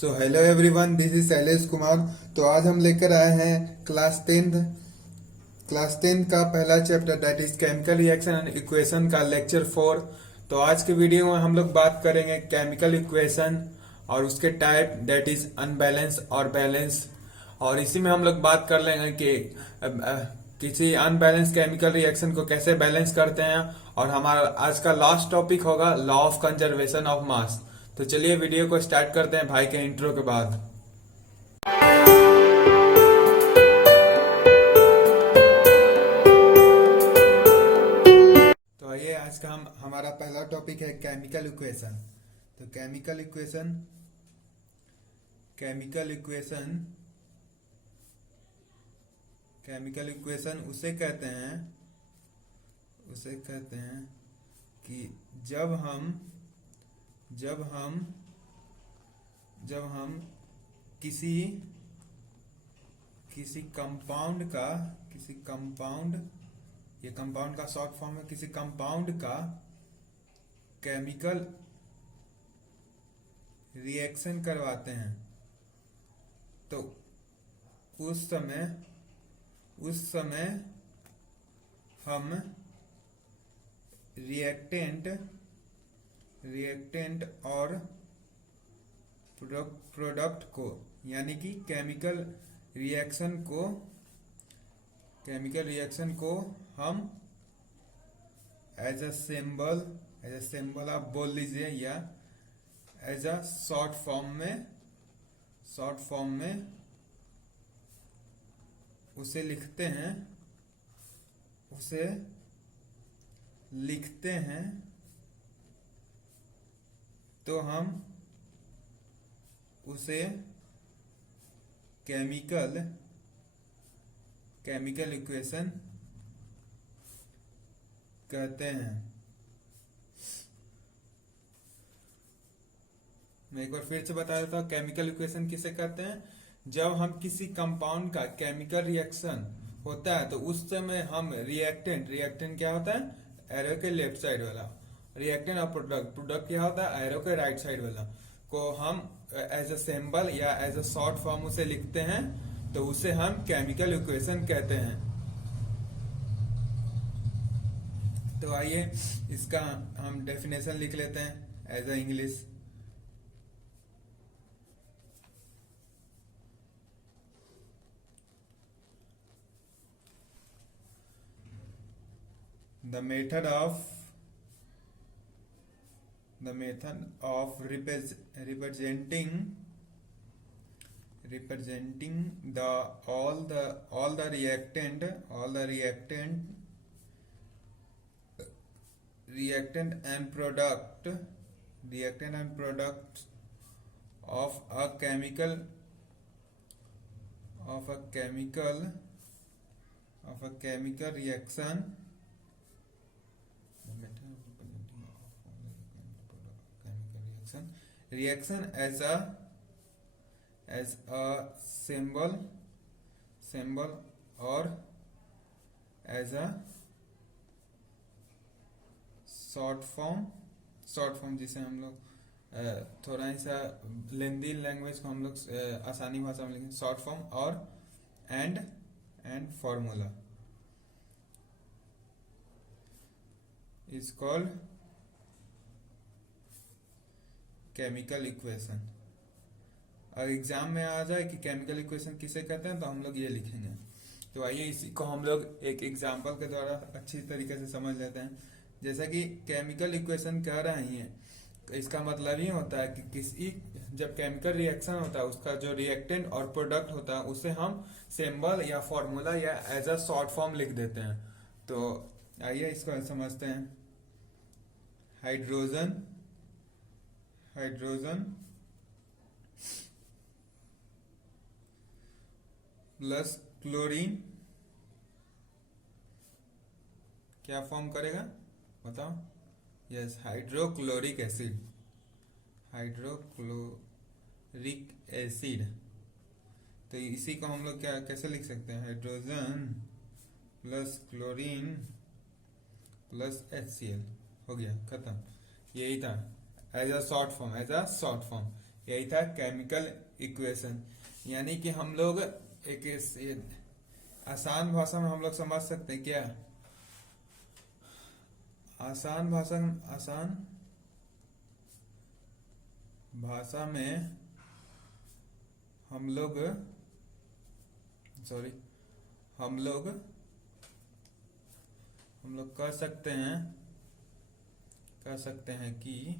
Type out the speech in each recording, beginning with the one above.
So hello everyone, this is Shailesh Kumar. तो आज हम लेकर आए हैं क्लास टेंथ का पहला chapter, that is chemical reaction and equation का लेक्चर 4। तो आज के वीडियो में हम लोग बात करेंगे केमिकल इक्वेशन और उसके टाइप, दैट इज अनबैलेंस और बैलेंस। और इसी में हम लोग बात कर लेंगे कि किसी अनबैलेंस केमिकल रिएक्शन को कैसे बैलेंस करते हैं। और हमारा आज का लास्ट टॉपिक होगा law of conservation of mass. तो चलिए वीडियो को स्टार्ट करते हैं भाई के इंट्रो के बाद। तो आइए, आज का हमारा पहला टॉपिक है केमिकल इक्वेशन। तो केमिकल इक्वेशन उसे कहते हैं कि जब हम किसी कंपाउंड, ये कंपाउंड का शॉर्ट फॉर्म है, किसी कंपाउंड का केमिकल रिएक्शन करवाते हैं तो उस समय हम रिएक्टेंट और प्रोडक्ट को, यानी कि केमिकल रिएक्शन को हम एज अ सिंबल आप बोल लीजिए, या एज अ शॉर्ट फॉर्म में उसे लिखते हैं तो हम उसे केमिकल इक्वेशन कहते हैं। मैं एक बार फिर से बता देता हूँ, केमिकल इक्वेशन किसे कहते हैं। जब हम किसी कंपाउंड का केमिकल रिएक्शन होता है तो उस समय हम रिएक्टेंट क्या होता है, एरो के लेफ्ट साइड वाला, रिएक्टेंट और प्रोडक्ट क्या होता है, एरो के राइट साइड वाला, को हम एज अ सिंबल या एज अ शॉर्ट फॉर्म उसे लिखते हैं तो उसे हम केमिकल इक्वेशन कहते हैं। तो आइए इसका हम डेफिनेशन लिख लेते हैं as a English. The method of representing the all the reactant and product of a chemical reaction as a symbol or as a short form जिसे हम लोग थोड़ा सा लेंदी लैंग्वेज को हम लोग आसानी भाषा में लिखें, शॉर्ट फॉर्म, और and formula is called chemical equation. अगर एग्जाम में आ जाए कि केमिकल इक्वेशन किसे कहते हैं तो हम लोग ये लिखेंगे। तो आइए इसी को हम लोग एक एग्जाम्पल के द्वारा अच्छी तरीके से समझ लेते हैं। जैसा कि केमिकल इक्वेशन कह रहे हैं, तो इसका मतलब ये होता है कि जब केमिकल रिएक्शन होता है उसका जो रिएक्टेंट और प्रोडक्ट होता है उसे हम सिंबल या फॉर्मूला या एज अ शॉर्ट फॉर्म लिख देते हैं। तो आइए इसको समझते हैं। हाइड्रोजन प्लस क्लोरीन क्या फॉर्म करेगा बताओ? Yes, hydrochloric acid. तो इसी को हम लोग कैसे लिख सकते हैं? Hydrogen plus chlorine plus HCl, हो गया, खत्म। यही था एज अ शॉर्ट फॉर्म। यही था केमिकल इक्वेशन। यानी कि हम लोग एक आसान भाषा में हम लोग समझ सकते हैं क्या, आसान भाषा में हम लोग कह सकते हैं कि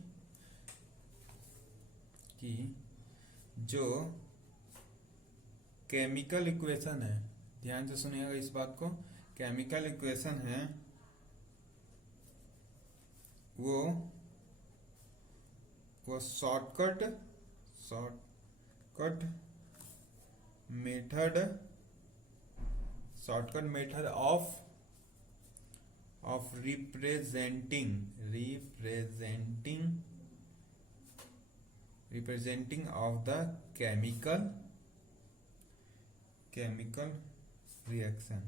जो केमिकल इक्वेशन है, ध्यान से सुनिएगा इस बात को, केमिकल इक्वेशन है वो shortcut method of representing of the chemical reaction.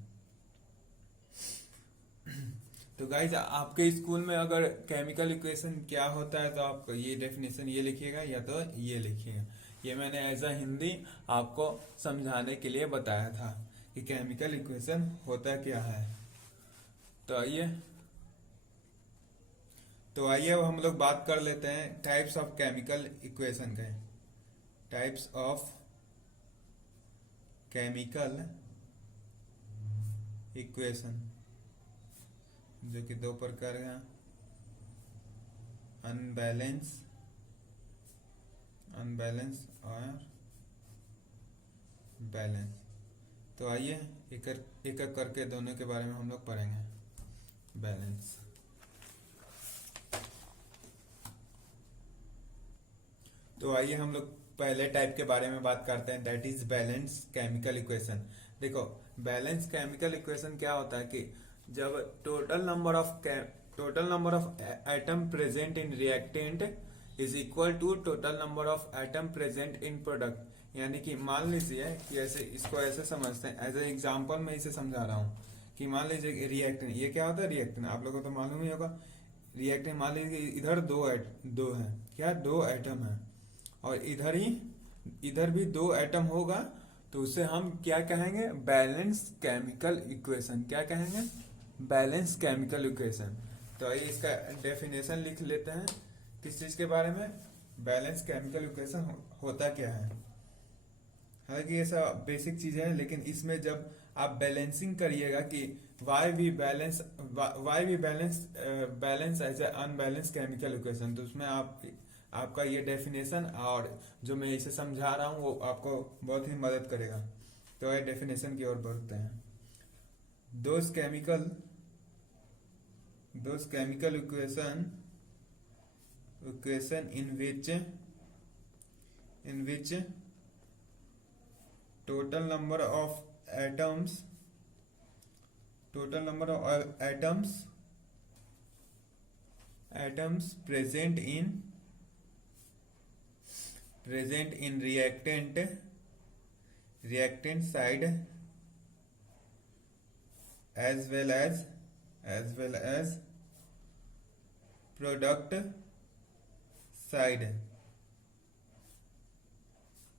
तो गाइज आपके स्कूल में अगर केमिकल इक्वेशन क्या होता है तो आप ये डेफिनेशन ये लिखिएगा या तो ये लिखिएगा। ये मैंने एज अ हिंदी आपको समझाने के लिए बताया था कि केमिकल इक्वेशन होता क्या है। तो आइए अब हम लोग बात कर लेते हैं टाइप्स ऑफ केमिकल इक्वेशन के। टाइप्स ऑफ केमिकल इक्वेशन जो कि दो प्रकार हैं, अनबैलेंस और बैलेंस। तो आइए एक एक करके दोनों के बारे में हम लोग पढ़ेंगे। बैलेंस, तो आइए हम लोग पहले टाइप के बारे में बात करते हैं, that is balance chemical equation. देखो बैलेंस केमिकल इक्वेशन क्या होता है कि जब total number of atom present in reactant is equal to total number of atom present in product. यानी कि मान लीजिए कि इसको ऐसे समझते हैं, एज ए एग्जांपल मैं इसे समझा रहा हूँ कि मान लीजिए रिएक्टेंट, ये क्या होता है रिएक्टेंट, आप लोगों को तो मालूम ही होगा। रिएक्टेंट मान लीजिए इधर दो है क्या, दो एटम है और इधर भी दो एटम होगा, तो उसे हम क्या कहेंगे, बैलेंस केमिकल इक्वेशन। क्या कहेंगे, बैलेंस केमिकल इक्वेशन। तो आइए इसका डेफिनेशन लिख लेते हैं, किस चीज के बारे में, बैलेंस केमिकल इक्वेशन होता क्या है। हालांकि ये सब बेसिक चीज है, लेकिन इसमें जब आप बैलेंसिंग करिएगा कि वाई भी balance as a unbalance chemical equation, तो उसमें आपका ये डेफिनेशन और जो मैं इसे समझा रहा हूँ वो आपको बहुत ही मदद करेगा। तो ये डेफिनेशन की ओर बढ़ते हैं। Those chemical equation in which total number of atoms present in reactant side as well as product side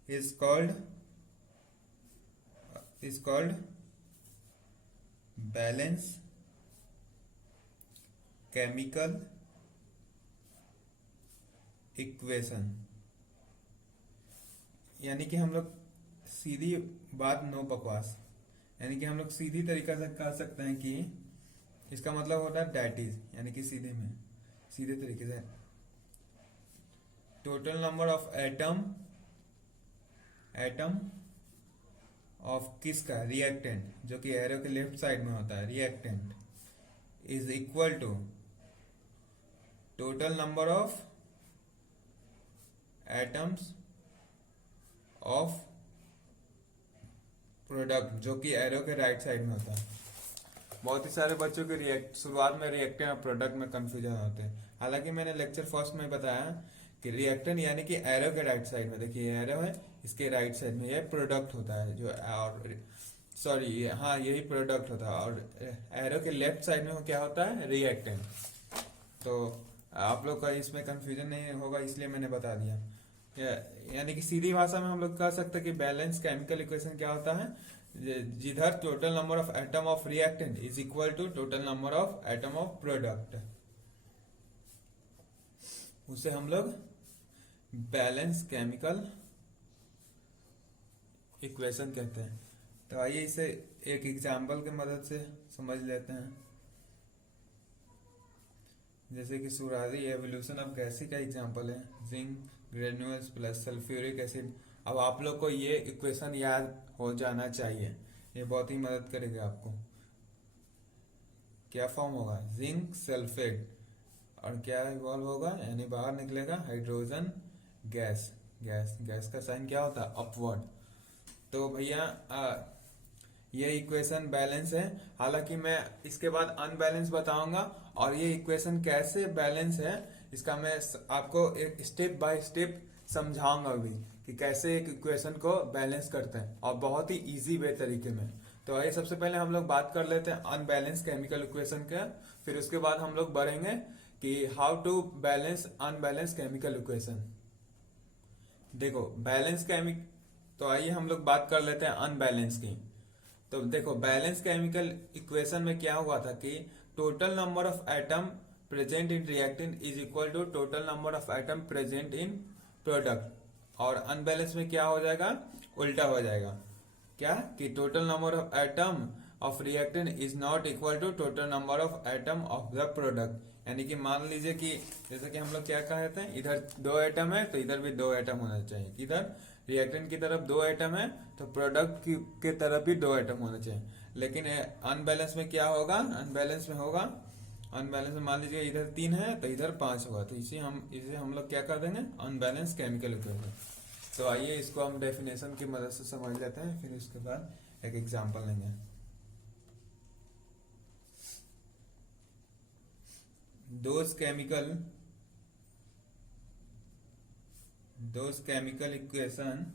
is called balance chemical equation. यानी कि हम लोग सीधी बात, नो बकवास, यानी कि हम लोग सीधी तरीका से कह सकते हैं कि इसका मतलब होता है दैट इज, यानी कि सीधे तरीके से total number of atom of किसका, रिएक्टेंट, जो कि एरो के लेफ्ट साइड में होता है, reactant is equal to total number of atoms of product, जो कि एरो के राइट साइड में होता है। बहुत ही सारे बच्चों के शुरुआत में रिएक्टेंट और प्रोडक्ट में कंफ्यूजन होते हैं। हालांकि मैंने लेक्चर फर्स्ट में बताया कि रिएक्टेंट यानी कि एरो के राइट साइड में, देखिए एरो है, इसके राइट साइड में यह प्रोडक्ट होता है, जो और सॉरी हाँ यही प्रोडक्ट होता है, और एरो के लेफ्ट साइड में क्या होता है, रिएक्टेंट। तो आप लोग का इसमें कंफ्यूजन नहीं होगा, इसलिए मैंने बता दिया। यानी कि सीधी भाषा में हम लोग कह सकते हैं कि बैलेंस केमिकल इक्वेशन क्या होता है, जिधर total number of atom of reactant is equal to total number of atom of product, उसे हम लोग बैलेंस केमिकल इक्वेशन कहते हैं। तो आइए इसे एक एग्जाम्पल की मदद से समझ लेते हैं। जैसे कि सुरादी एवोल्यूशन ऑफ गैसी का एग्जाम्पल है, zinc granules plus sulphuric acid. अब आप लोग को ये इक्वेशन याद हो जाना चाहिए, ये बहुत ही मदद करेगा आपको। क्या फॉर्म होगा, जिंक सल्फेट, और क्या इवॉल्व होगा, यानी बाहर निकलेगा हाइड्रोजन गैस। गैस का साइन क्या होता है, अपवर्ड। तो भैया ये इक्वेशन बैलेंस है। हालांकि मैं इसके बाद अनबैलेंस बताऊंगा, और ये इक्वेशन कैसे बैलेंस है इसका मैं आपको एक स्टेप बाय स्टेप समझाऊंगा भी, कि कैसे एक इक्वेशन को बैलेंस करते हैं, और बहुत ही इजी वे तरीके में। तो आइए सबसे पहले हम लोग बात कर लेते हैं अनबैलेंस केमिकल इक्वेशन का, फिर उसके बाद हम लोग बढ़ेंगे कि how to balance unbalance chemical equation. देखो बैलेंस तो आइए हम लोग बात कर लेते हैं अनबैलेंस की। तो देखो बैलेंस केमिकल इक्वेशन में क्या हुआ था कि total number of atom present in reactant is equal to total number of atom present in product, और अनबैलेंस में क्या हो जाएगा, उल्टा हो जाएगा। क्या कि total number of atom of reactant is not equal to total number of atom of the product. यानी कि मान लीजिए कि जैसे कि हम लोग क्या कहते हैं, इधर 2 एटम है तो इधर भी 2 एटम होना चाहिए, इधर रिएक्टेंट की तरफ 2 एटम है तो प्रोडक्ट के तरफ भी 2 एटम होना चाहिए। लेकिन अनबैलेंस में क्या होगा, अनबैलेंस में मान लीजिए इधर 3 है तो इधर 5 होगा, तो इसे हम लोग क्या कर देंगे, अनबैलेंस केमिकल इक्वेशन। तो आइए इसको हम डेफिनेशन की मदद से समझ लेते हैं, फिर उसके बाद एक एग्जांपल लेंगे। those chemical equation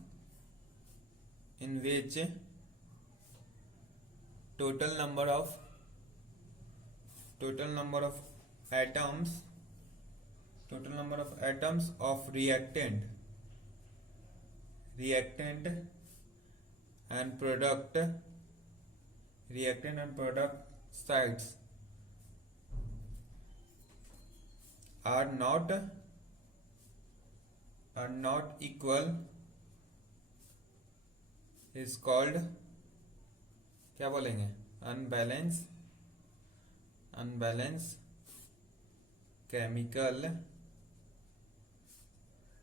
in which total number of atoms of reactant and product sites are not equal is called, क्या बोलेंगे, अनबैलेंस केमिकल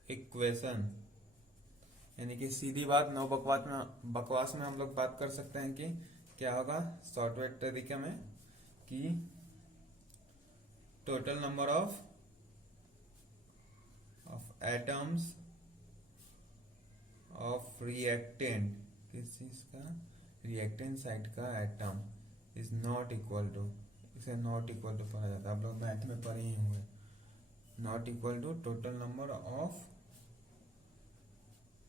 इक्वेशन। यानी कि सीधी बात, नो बकवास में हम लोग बात कर सकते हैं कि क्या होगा शॉर्टकट तरीके में, कि total number of atoms of reactant, किस चीज का, रिएक्टेंट साइड का atom is not equal to, इसे नॉट इक्वल टू पढ़ा जाता है, आप लोग मैथ में पढ़े ही होंगे, not equal to total number of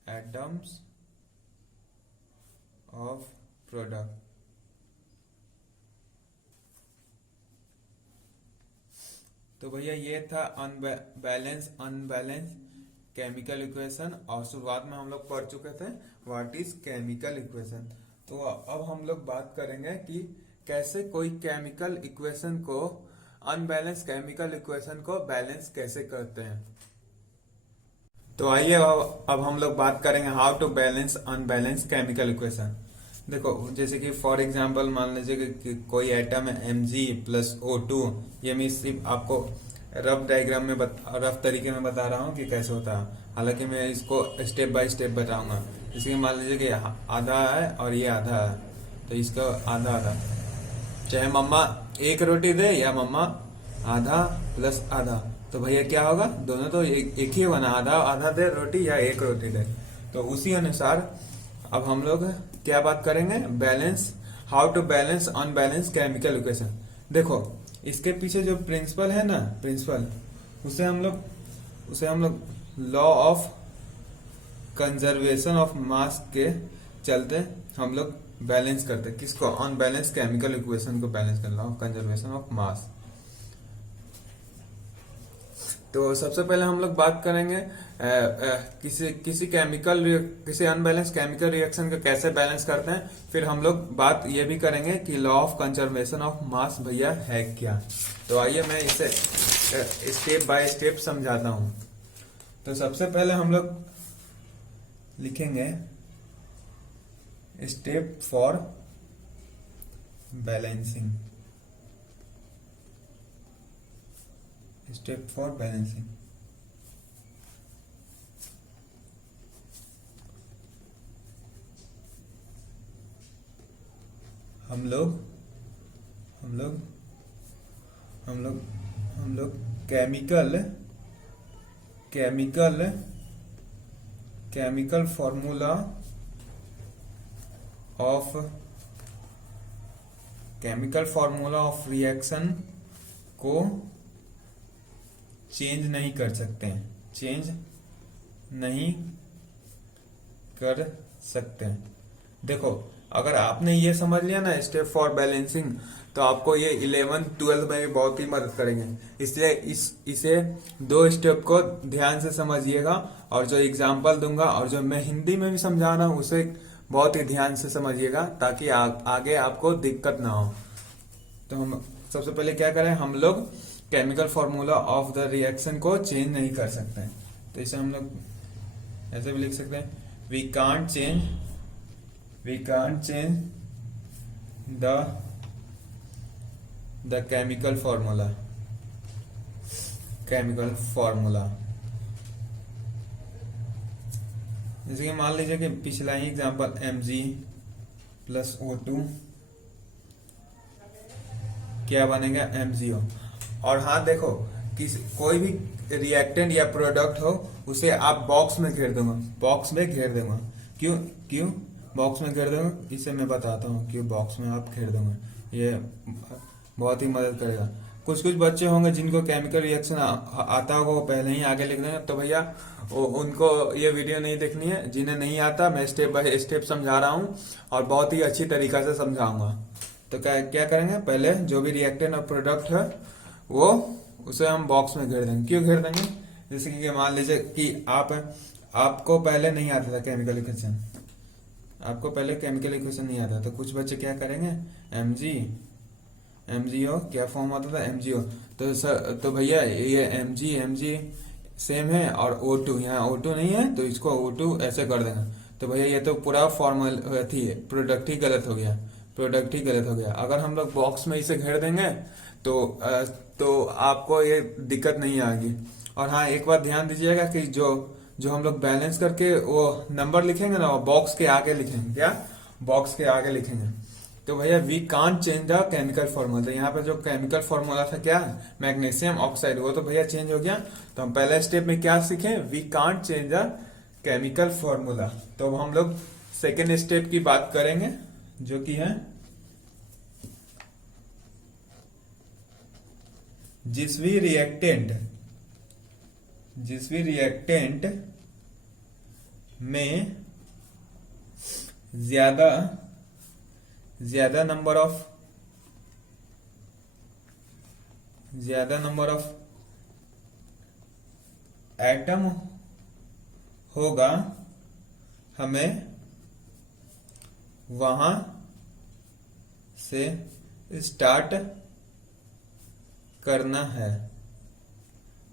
atoms of product. तो भैया ये था अनबैलेंस केमिकल इक्वेशन, और शुरुआत में हम लोग पढ़ चुके थे व्हाट इज केमिकल इक्वेशन। तो अब हम लोग बात करेंगे कि कैसे कोई केमिकल इक्वेशन को, अनबैलेंस केमिकल इक्वेशन को बैलेंस कैसे करते हैं। तो आइए अब हम लोग बात करेंगे how to balance unbalance chemical equation. देखो जैसे कि फॉर एग्जांपल मान लीजिए कि कोई एटम है Mg+O2, ये मैं सिर्फ आपको रफ डायग्राम में रफ तरीके में बता रहा हूँ कि कैसे होता है, हालांकि मैं इसको स्टेप बाय स्टेप बताऊंगा। जैसे कि मान लीजिए कि आधा है और ये आधा है, तो इसका आधा, चाहे मम्मा 1 रोटी दे या मम्मा आधा प्लस आधा, तो भैया क्या होगा, दोनों तो एक ही होगा ना, आधा दे रोटी या 1 रोटी दे। तो उसी अनुसार अब हम लोग क्या बात करेंगे, balance, how to balance unbalance chemical equation. देखो इसके पीछे जो प्रिंसिपल है ना, उसे हम लोग law of conservation of mass के चलते हम लोग बैलेंस करते हैं, किसको, अनबैलेंस केमिकल इक्वेशन को बैलेंस कर, law of conservation of mass. तो सबसे पहले हम लोग बात करेंगे किसी अनबैलेंस केमिकल रिएक्शन का कैसे बैलेंस करते हैं। फिर हम लोग बात ये भी करेंगे कि लॉ ऑफ कंजर्वेशन ऑफ मास भैया है क्या। तो आइए मैं इसे स्टेप बाय स्टेप समझाता हूं। तो सबसे पहले हम लोग लिखेंगे step for balancing. Step for balancing. हम लोग केमिकल फॉर्मूला ऑफ रिएक्शन को चेंज नहीं कर सकते हैं। देखो, अगर आपने ये समझ लिया ना स्टेप फॉर बैलेंसिंग, तो आपको ये 11th-12th में भी बहुत ही मदद करेंगे। इसलिए इसे 2 स्टेप को ध्यान से समझिएगा, और जो एग्जाम्पल दूंगा और जो मैं हिंदी में भी समझा रहा हूँ उसे बहुत ही ध्यान से समझिएगा, ताकि आगे आपको दिक्कत ना हो। तो हम सबसे पहले क्या करें, हम लोग chemical formula of the reaction को चेंज नहीं कर सकते हैं। तो इसे हम लोग ऐसे भी लिख सकते हैं, we can't change the chemical formula. जैसे कि मान लीजिए कि पिछला ही एग्जांपल Mg प्लस O2 क्या बनेगा, MgO। और हाँ देखो, कोई भी रिएक्टेंट या प्रोडक्ट हो उसे आप बॉक्स में घेर दूंगा। क्यों बॉक्स में घेर दूंगा, इसे मैं बताता हूँ क्यों बॉक्स में आप घेर दूंगा। ये बहुत ही मदद करेगा। कुछ बच्चे होंगे जिनको केमिकल रिएक्शन आता होगा, वो पहले ही आगे लिख देंगे। तो भैया उनको ये वीडियो नहीं देखनी है। जिन्हें नहीं आता, मैं स्टेप बाय स्टेप समझा रहा हूँ और बहुत ही अच्छी तरीका से समझाऊंगा। तो क्या करेंगे, पहले जो भी रिएक्टेंट और प्रोडक्ट है वो उसे हम बॉक्स में घेर देंगे। क्यों घेर देंगे, जैसे कि मान लीजिए कि आपको पहले नहीं आता था केमिकल इक्वेशन, नहीं आता। तो कुछ बच्चे क्या करेंगे, MgO क्या फॉर्म आता था, MgO। तो भैया ये Mg सेम है, और O2 यहाँ O2 नहीं है, तो इसको O2 ऐसे कर देंगे। तो भैया ये तो पूरा फॉर्मल थी, प्रोडक्ट ही गलत हो गया। अगर हम लोग बॉक्स में इसे घेर देंगे तो आपको ये दिक्कत नहीं आएगी। और हाँ, एक बात ध्यान दीजिएगा कि जो हम लोग बैलेंस करके वो नंबर लिखेंगे ना, वो बॉक्स के आगे लिखेंगे। तो भैया we can't change the chemical formula. तो यहाँ पे जो केमिकल फॉर्मूला था क्या, मैग्नीशियम ऑक्साइड, वो तो भैया चेंज हो गया। तो हम पहले स्टेप में क्या सीखे, we can't change the chemical formula. तो हम लोग सेकेंड स्टेप की बात करेंगे, जो कि है जिस भी रिएक्टेंट में ज्यादा नंबर ऑफ एटम होगा, हमें वहां से स्टार्ट करना है।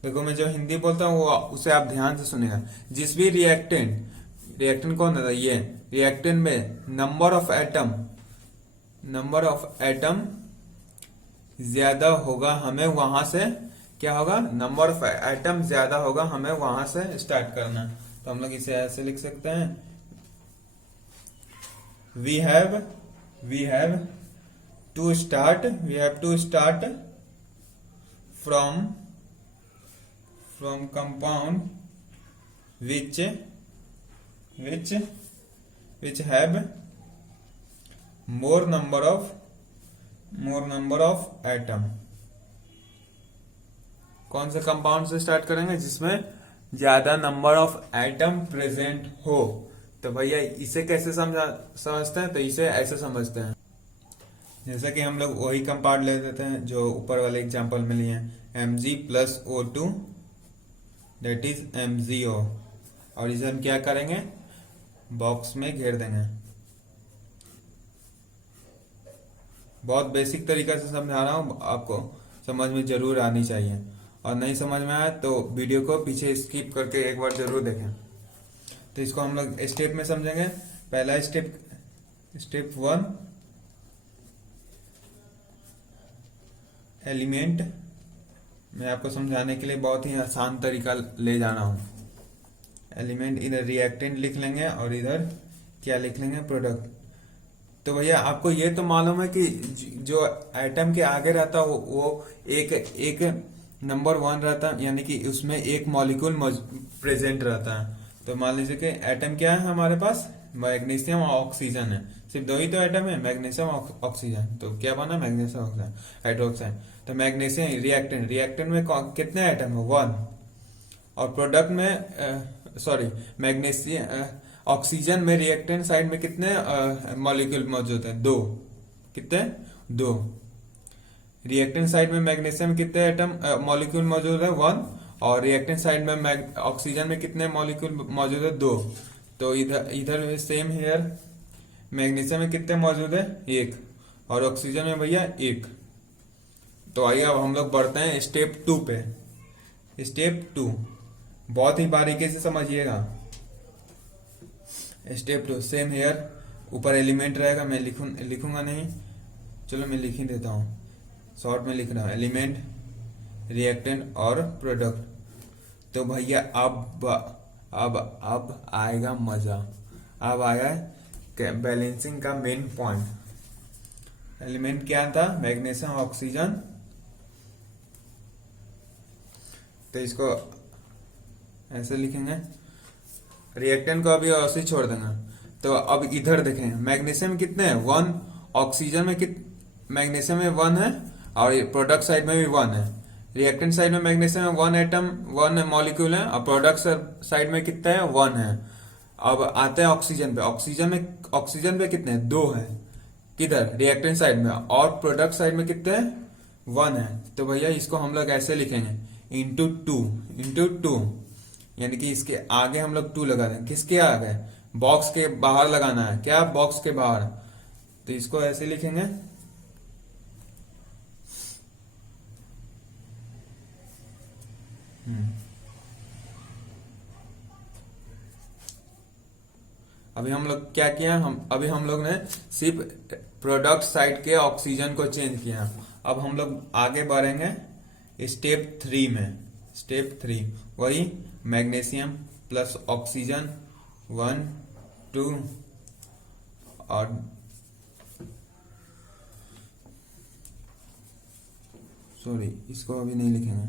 देखो, मैं जो हिंदी बोलता हूँ वो उसे आप ध्यान से सुनेगा। जिस भी रिएक्टेंट कौन है, ये रिएक्टेंट में नंबर ऑफ एटम ज्यादा होगा, हमें वहां से क्या होगा, नंबर ऑफ एटम ज्यादा होगा, हमें वहां से स्टार्ट करना। तो हम लोग इसे ऐसे लिख सकते हैं, we have to start from compound which have more number of atom। कौन से कंपाउंड से स्टार्ट करेंगे, जिसमें ज्यादा नंबर ऑफ एटम प्रेजेंट हो। तो भैया इसे कैसे समझते हैं, तो इसे ऐसे समझते हैं, जैसा कि हम लोग वही कंपाउंड ले देते हैं जो ऊपर वाले एग्जांपल में लिए हैं, Mg plus O2 that is MgO। और इसे हम क्या करेंगे, बॉक्स में घेर देंगे। बहुत बेसिक तरीका से समझा रहा हूँ, आपको समझ में जरूर आनी चाहिए, और नहीं समझ में आए तो वीडियो को पीछे स्किप करके एक बार जरूर देखें। तो इसको हम लोग स्टेप में समझेंगे। पहला स्टेप, स्टेप 1, एलिमेंट। मैं आपको समझाने के लिए बहुत ही आसान तरीका ले जा रहा हूँ। एलिमेंट, इधर रिएक्टेंट लिख लेंगे और इधर क्या लिख लेंगे, प्रोडक्ट। तो भैया आपको ये तो मालूम है कि जो एटम के आगे रहता है वो एक नंबर 1 रहता है, यानी कि उसमें एक मॉलिक्यूल प्रेजेंट रहता है। तो मान लीजिए कि एटम क्या है हमारे पास, मैग्नीशियम और ऑक्सीजन है। सिर्फ दो ही तो एटम है, मैग्नीशियम और ऑक्सीजन। तो क्या बना, मैग्नीशियम ऑक्साइड, हाइड्रोक्साइड। तो मैग्नीशियम रिएक्टेंट, रिएक्टेंट में कितने एटम है, 1। और प्रोडक्ट में सॉरी मैग्नीशियम ऑक्सीजन में रिएक्टेंट साइड में कितने मॉलिक्यूल मौजूद है, 2। कितने, 2। रिएक्टेंट साइड में मैग्नीशियम में कितने एटम मॉलिक्यूल मौजूद है, 1। और रिएक्टेंट साइड में ऑक्सीजन में कितने मॉलिक्यूल मौजूद है, 2। तो इधर सेम हेयर, मैग्नीशियम में कितने मौजूद है, 1। और ऑक्सीजन में भैया 1। तो आइए अब हम लोग बढ़ते हैं स्टेप 2 पे। स्टेप 2 बहुत ही बारीकी से समझिएगा। स्टेप 2 सेम हेयर, ऊपर एलिमेंट रहेगा, मैं लिखूंगा नहीं, चलो मैं लिख ही देता हूँ, शॉर्ट में लिख रहा हूँ, एलिमेंट, रिएक्टेंट और प्रोडक्ट। तो भैया अब आएगा मजा, अब आएगा बैलेंसिंग का मेन पॉइंट। एलिमेंट क्या था, मैग्नीशियम ऑक्सीजन। तो इसको ऐसे लिखेंगे, रिएक्टेंट को अभी ऐसे ही छोड़ देंगे। तो अब इधर देखें, मैग्नीशियम कितने हैं, 1। ऑक्सीजन में मैग्नीशियम में 1 है, और प्रोडक्ट साइड में भी 1 है। रिएक्टेंट साइड में मैग्नीशियम में 1 एटम, 1 मॉलिक्यूल है, और प्रोडक्ट साइड में कितना है, 1 है। अब आते हैं ऑक्सीजन पे। ऑक्सीजन पे कितने हैं, 2 है, किधर, रिएक्टेंट साइड में। और प्रोडक्ट साइड में कितने हैं, 1 है। तो भैया इसको हम लोग ऐसे लिखेंगे, इंटू टू, यानी कि इसके आगे हम लोग 2 लगा देंगे। किसके आगे, बॉक्स के बाहर लगाना है, क्या, बॉक्स के बाहर। तो इसको ऐसे लिखेंगे, अभी हम लोग क्या किया, अभी हम लोग ने सिर्फ प्रोडक्ट साइड के ऑक्सीजन को चेंज किया। अब हम लोग आगे बढ़ेंगे स्टेप 3 में। स्टेप 3 वही मैग्नीशियम प्लस ऑक्सीजन, 1 2, और सॉरी इसको अभी नहीं लिखेंगे,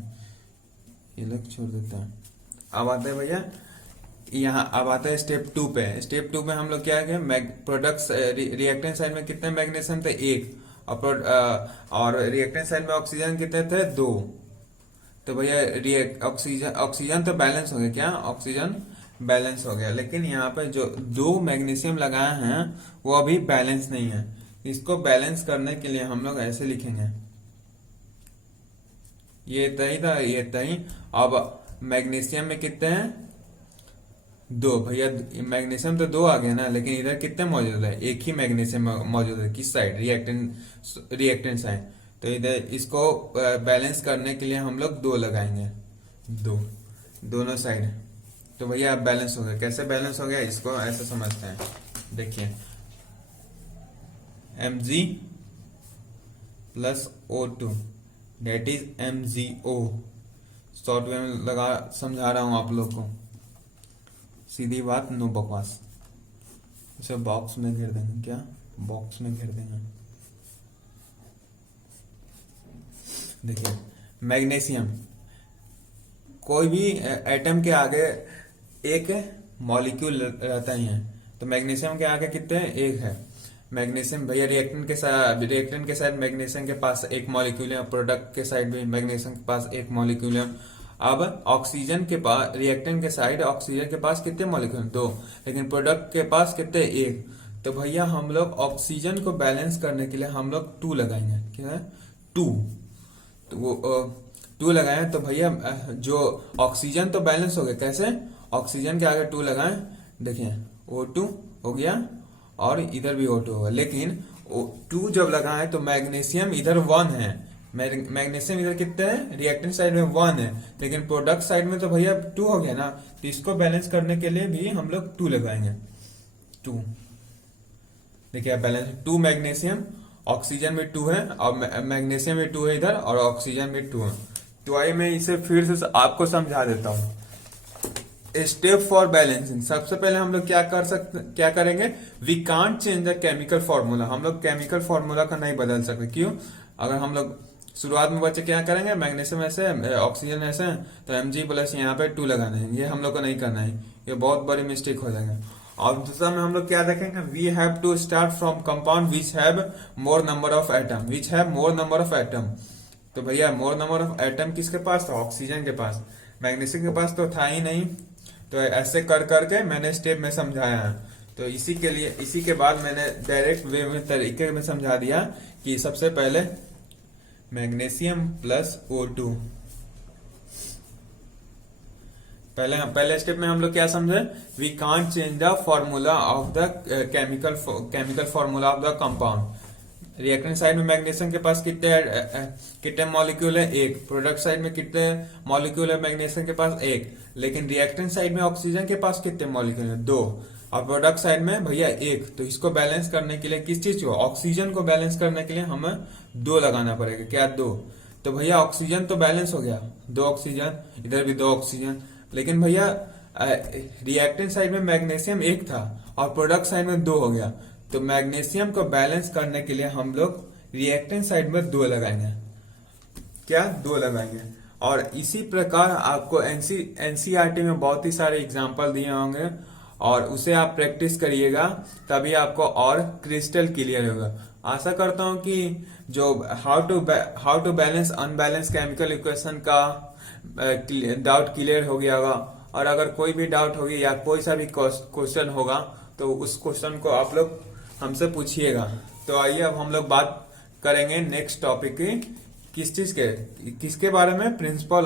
ये लग छोड़ देता है। अब आते हैं भैया यहाँ, अब आते हैं स्टेप 2 पे। स्टेप 2 में हम लोग क्या है, प्रोडक्ट रिएक्टेंट साइड में कितने मैग्नीशियम थे, 1। और रिएक्टेंट साइड में ऑक्सीजन कितने थे, 2। तो भैया ऑक्सीजन तो बैलेंस हो गया, क्या, ऑक्सीजन बैलेंस हो गया। लेकिन यहाँ पे जो 2 मैग्नीशियम लगाए हैं वो अभी बैलेंस नहीं है। इसको बैलेंस करने के लिए हम लोग ऐसे लिखेंगे, ये तय था, ये तय। अब मैग्नीशियम में कितने हैं, 2। भैया मैग्नीशियम तो 2 आ गया ना, लेकिन इधर कितने मौजूद है, 1 ही मैग्नीशियम मौजूद है। किस साइड, रिएक्टेंट साइड। तो इधर इसको बैलेंस करने के लिए हम लोग 2 लगाएंगे, 2 दोनों साइड। तो भैया अब बैलेंस हो गया। कैसे बैलेंस हो गया, इसको ऐसे समझते हैं। देखिए Mg plus O2 that is MgO। Short way में लगा समझा रहा हूं आप लोग को, सीधी बात, नो बकवास। इसे बॉक्स में घेर देंगे, क्या, बॉक्स में घेर देंगे। देखिए मैग्नीशियम, कोई भी एटम के आगे एक मॉलिक्यूल रहता ही है। तो मैग्नीशियम के आगे कितने हैं, 1 है। मैग्नीशियम भैया रिएक्टेंट के साइड मैग्नीशियम के पास 1 मॉलिक्यूल है, प्रोडक्ट के साइड भी मैग्नीशियम के पास 1 मॉलिक्यूल है। अब ऑक्सीजन के पास, रिएक्टेंट के साइड ऑक्सीजन के पास कितने मॉलिक्यूल, 2। लेकिन प्रोडक्ट के पास कितने, 1। तो भैया हम लोग ऑक्सीजन को बैलेंस करने के लिए हम लोग 2 लगाएंगे, क्या है, 2। तो वो टू लगाए तो भैया जो ऑक्सीजन तो बैलेंस हो गया। कैसे? ऑक्सीजन के आगे टू लगाए, देखिए O2 हो गया और इधर भी O2 होगा। लेकिन टू जब लगाए तो मैग्नीशियम इधर 1 है, मैग्नीशियम इधर कितने है, रिएक्टेंट साइड में 1 है, लेकिन प्रोडक्ट साइड में तो भैया 2 हो गया ना। तो इसको बैलेंस करने के लिए भी हम लोग 2 लगाएंगे। 2 देखिए बैलेंस, 2 मैग्नीशियम, ऑक्सीजन में 2 है और मैग्नीशियम में 2 है इधर और ऑक्सीजन में 2 है। तो आइए मैं इसे फिर से आपको समझा देता हूँ। स्टेप फॉर बैलेंसिंग, सबसे पहले हम लोग क्या करेंगे, we can't change the chemical formula. हम लोग केमिकल फॉर्मूला का नहीं बदल सकते। क्यों? अगर हम लोग शुरुआत में बच्चे क्या करेंगे, मैग्नीशियम ऐसे ऑक्सीजन ऐसे तो Mg प्लस यहाँ पे 2 लगाना है, ये हम लोग को नहीं करना है, ये बहुत बड़ी मिस्टेक हो जाएगा। और दूसरा में हम लोग क्या देखेंगे, we have to start from compound which have more number of atom, which have more number of atom. तो भैया मोर नंबर ऑफ एटम किसके पास था, ऑक्सीजन के पास, मैग्नीशियम के पास तो था ही नहीं। तो ऐसे कर करके मैंने स्टेप में समझाया है। तो इसी के बाद मैंने डायरेक्ट वे में तरीके में समझा दिया कि सबसे पहले मैग्नीशियम प्लस O2। पहले स्टेप में हम लोग क्या समझे, we can't change the formula of the chemical formula of the compound. Reactant side में मैग्नीशियम के पास कितने मॉलिक्यूल है, 1। प्रोडक्ट साइड में कितने मॉलिक्यूल है मैग्नीशियम के पास, 1। लेकिन रिएक्टेंट साइड में ऑक्सीजन के पास कितने मॉलिक्यूल है, 2। और प्रोडक्ट साइड में भैया 1। तो इसको बैलेंस करने के लिए किस चीज को, ऑक्सीजन को बैलेंस करने के लिए हमें 2 लगाना पड़ेगा। क्या 2? तो भैया ऑक्सीजन तो बैलेंस हो गया, 2 ऑक्सीजन, इधर भी 2 ऑक्सीजन। लेकिन भैया रिएक्टेंट साइड में मैग्नीशियम 1 था और प्रोडक्ट साइड में 2 हो गया। तो मैग्नीशियम को बैलेंस करने के लिए हम लोग रिएक्टेंट साइड में 2 लगाएंगे। क्या 2 लगाएंगे। और इसी प्रकार आपको एनसीईआरटी में बहुत ही सारे एग्जाम्पल दिए होंगे और उसे आप प्रैक्टिस करिएगा, तभी आपको और क्रिस्टल क्लियर होगा। आशा करता हूं कि जो how to balance unbalance chemical equation का डाउट क्लियर हो गया होगा। और अगर कोई भी डाउट होगी या कोई सा भी क्वेश्चन होगा तो उस क्वेश्चन को आप लोग हमसे पूछिएगा। तो आइए अब हम लोग बात करेंगे नेक्स्ट टॉपिक की, किसके बारे में, प्रिंसिपल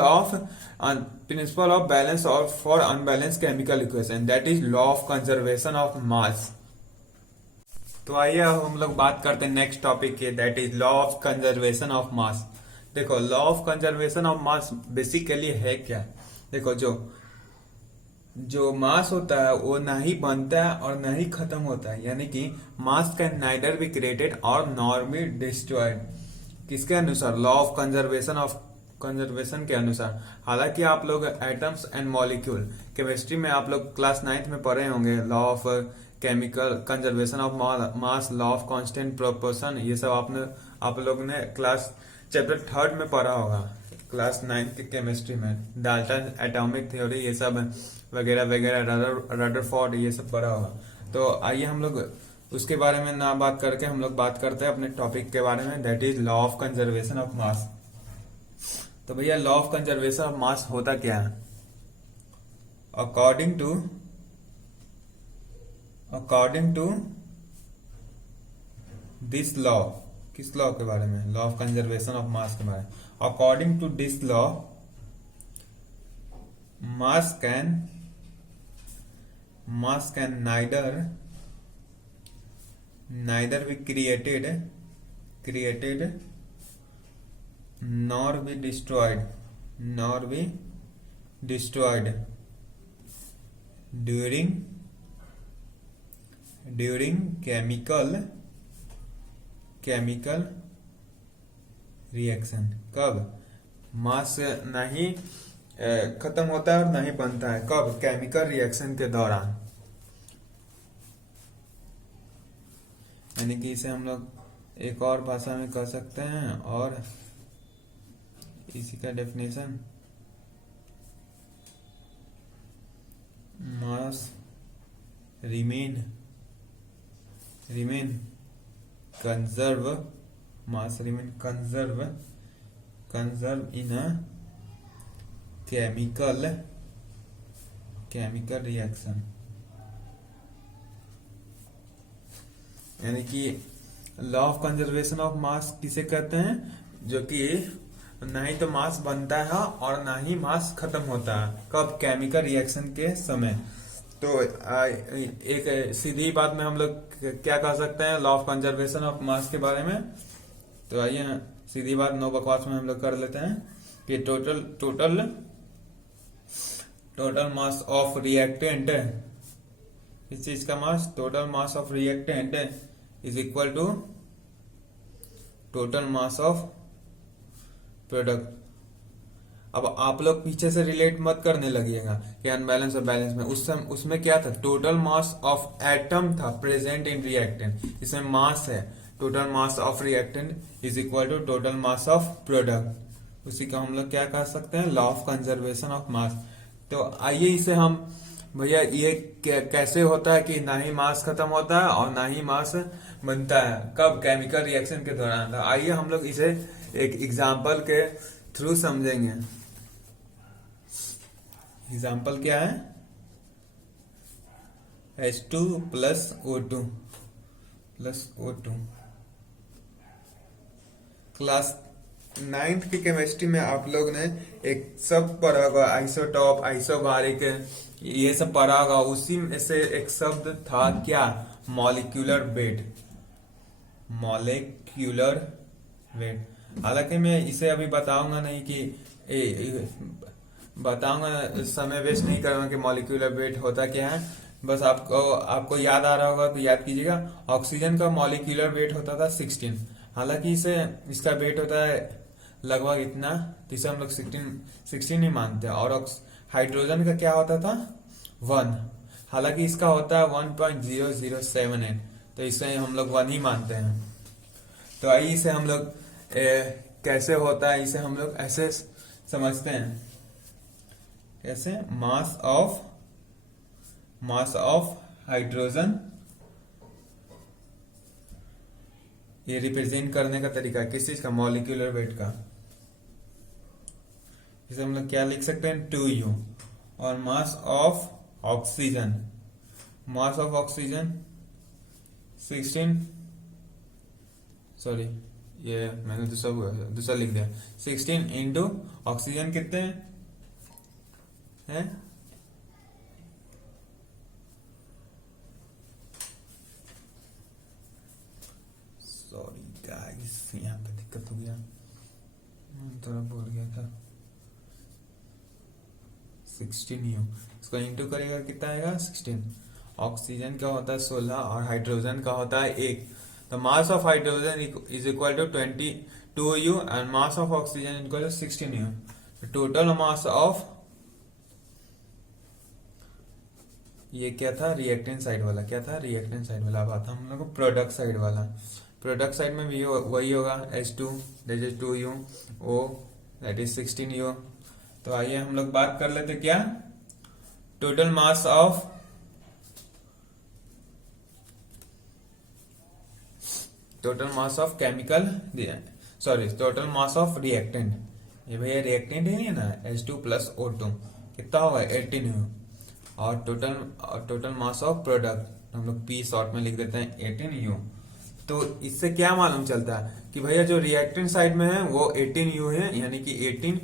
ऑफ बैलेंस और for unbalance chemical equation, that is law of conservation of mass. तो आइए अब हम लोग बात करते हैं नेक्स्ट टॉपिक की, that is law of conservation of mass. देखो law of conservation of mass basically है क्या। देखो जो मास होता है वो ना ही बनता है और ना ही खत्म होता है, यानी कि मास कैन नाइदर बी क्रिएटेड और नॉर बी डिस्ट्रॉयड। किसके अनुसार, लॉ ऑफ कंजर्वेशन के अनुसार। हालांकि आप लोग एटम्स एंड मॉलिक्यूल केमिस्ट्री में आप लोग क्लास 9th में पढ़े होंगे, law of chemical conservation of mass, law of constant proportion, ये सब आप लोग ने क्लास चैप्टर 3rd में पढ़ा होगा, क्लास 9th के केमिस्ट्री में। डाल्टन एटॉमिक थ्योरी ये सब वगैरह वगैरह, रदरफोर्ड ये सब पढ़ा होगा। तो आइए हम लोग उसके बारे में ना बात करके हम लोग बात करते हैं अपने टॉपिक के बारे में, that is law of conservation of mass. तो भैया law of conservation of mass होता क्या है। अकॉर्डिंग टू दिस लॉ, किस लॉ के बारे में, law of conservation of mass के बारे में। According to this law mass can neither be created nor be destroyed during chemical reaction। कब मास नहीं खत्म होता है और नहीं बनता है, कब, केमिकल रिएक्शन के दौरान। यानी कि इसे हम लोग एक और भाषा में कह सकते हैं, और इसी का definition, mass remain conserve in a chemical reaction. यानी कि लॉ ऑफ कंजर्वेशन ऑफ मास किसे कहते हैं, जो कि ना ही तो मास बनता है और ना ही मास खत्म होता है। कब? केमिकल रिएक्शन के समय। तो एक सीधी बात में हम लोग क्या कह सकते हैं law of conservation of mass के बारे में। तो आइए सीधी बात नो बकवास में हम लोग कर लेते हैं कि टोटल मास ऑफ रिएक्टेंट, इस चीज का mass, total mass of reactant is equal to total mass of product. अब आप लोग पीछे से रिलेट मत करने लगिएगा कि अनबैलेंस और बैलेंस में। उसमें क्या था? टोटल मास ऑफ एटम था प्रेजेंट इन रिएक्टेंट। इसमें मास है, total mass of reactant is equal to total mass of product. उसी का हम लोग क्या कह सकते हैं? Law of conservation of mass. तो आइए इसे हम, भैया ये कैसे होता है कि ना ही मास खत्म होता है और ना ही मास बनता है? कब? केमिकल रिएक्शन के दौरान। आइए हम लोग इसे एक एग्जाम्पल के थ्रू समझेंगे। एग्जाम्पल क्या है? H2 plus O2 plus O2। Class 9th की केमिस्ट्री में आप लोग ने एक सब पढ़ा होगा, आइसोटॉप, आइसोबारिक, ये सब पढ़ा होगा। उसी में से एक शब्द था क्या? Molecular weight. Molecular weight. हालांकि मैं इसे अभी बताऊंगा नहीं कि बताऊंगा, समय वेस्ट नहीं करूंगा कि मॉलिक्यूलर वेट होता क्या है। बस आपको याद आ रहा होगा तो याद कीजिएगा। ऑक्सीजन का मॉलिक्यूलर वेट होता था 16। हालांकि इसका वेट होता है लगभग इतना, तो इसे हम लोग 16 ही मानते हैं। और हाइड्रोजन का क्या होता था? 1। हालांकि इसका होता है 1.0078, तो इसे हम लोग 1 ही मानते हैं। तो आइए इसे हम लोग कैसे होता है, इसे हम लोग ऐसे समझते हैं। कैसे? मास ऑफ हाइड्रोजन, ये रिप्रेजेंट करने का तरीका किस चीज का? मॉलिक्यूलर वेट का। इसे हम लोग क्या लिख सकते हैं? 2U। और मास ऑफ ऑक्सीजन, 16, सॉरी ये मैंने दूसरा लिख दिया। 16 इंटू ऑक्सीजन कितने हैं? सॉरी गाइस, यहाँ पे दिक्कत हो गया, थोड़ा बोल गया था। 16U, इसको इंटू करेगा कितना आएगा? 16। ऑक्सीजन का होता है 16 और हाइड्रोजन का होता है 1। The mass of hydrogen is equal to 22U and mass of oxygen is equal to 16U. The total mass of, ये क्या था? रिएक्टेंट साइड वाला। क्या था? रिएक्टेंट साइड वाला। अब आता हम लोग को प्रोडक्ट साइड वाला। प्रोडक्ट साइड में भी वही होगा, H2 that is 2U, O that is 16U। तो आइए हम लोग बात कर लेते क्या? Total mass of chemical, total mass of reactant. ये भैया रिएक्टेंट है ना, H2 प्लस O2 कितना होगा? 18U। और टोटल मास ऑफ प्रोडक्ट हम लोग P शॉर्ट में लिख देते हैं 18U। तो इससे क्या मालूम चलता है कि भैया जो रिएक्टेंट साइड में है वो 18U है, यानी कि 18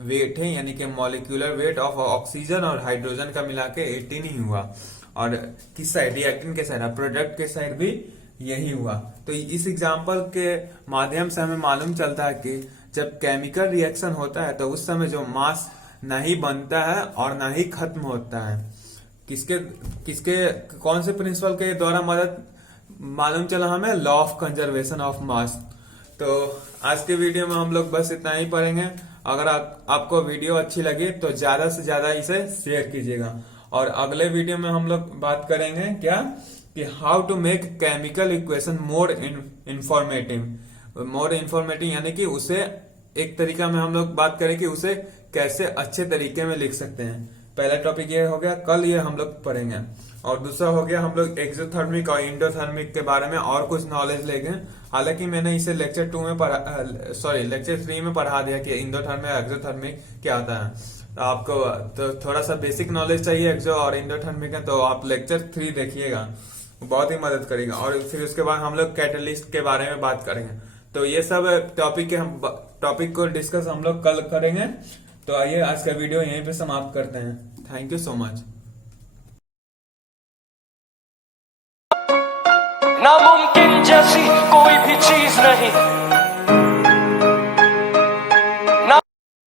वेट है, यानी कि मॉलिक्यूलर वेट ऑफ ऑक्सीजन और हाइड्रोजन का मिला के 18 ही हुआ। और किस साइड? रिएक्टेंट के साइड, प्रोडक्ट के साइड भी यही हुआ। तो इस एग्जाम्पल के माध्यम से हमें मालूम चलता है कि जब केमिकल रिएक्शन होता है तो उस समय जो मास ना ही बनता है और ना ही खत्म होता है। किसके कौन से प्रिंसिपल के द्वारा मदद मालूम चला हमें? Law of conservation of mass. तो आज के वीडियो में हम लोग बस इतना ही पढ़ेंगे। अगर आपको वीडियो अच्छी लगी तो ज्यादा से ज्यादा इसे शेयर कीजिएगा। और अगले वीडियो में हम लोग बात करेंगे क्या कि how to make chemical equation more informative, यानी कि उसे एक तरीका में हम लोग बात करें कि उसे कैसे अच्छे तरीके में लिख सकते हैं। पहला टॉपिक ये हो गया, कल ये हम लोग पढ़ेंगे। और दूसरा हो गया हम लोग एक्सोथर्मिक और इंडोथर्मिक के बारे में और कुछ नॉलेज लेंगे। हालांकि मैंने इसे लेक्चर 3 में पढ़ा दिया कि इंडोथर्मिक और एक्सोथर्मिक क्या होता है। तो आपको तो थोड़ा सा बेसिक नॉलेज चाहिए एक्सो और इंडोथर्मिक है, तो आप लेक्चर 3 देखिएगा, बहुत ही मदद करेगा। और फिर उसके बाद हम लोग कैटलिस्ट के बारे में बात करेंगे। तो ये सब टॉपिक के हम टॉपिक को डिस्कस हम लोग कल करेंगे। तो आइए आज का वीडियो यहीं पे समाप्त करते हैं। Thank you so much. नामुमकिन जैसी कोई भी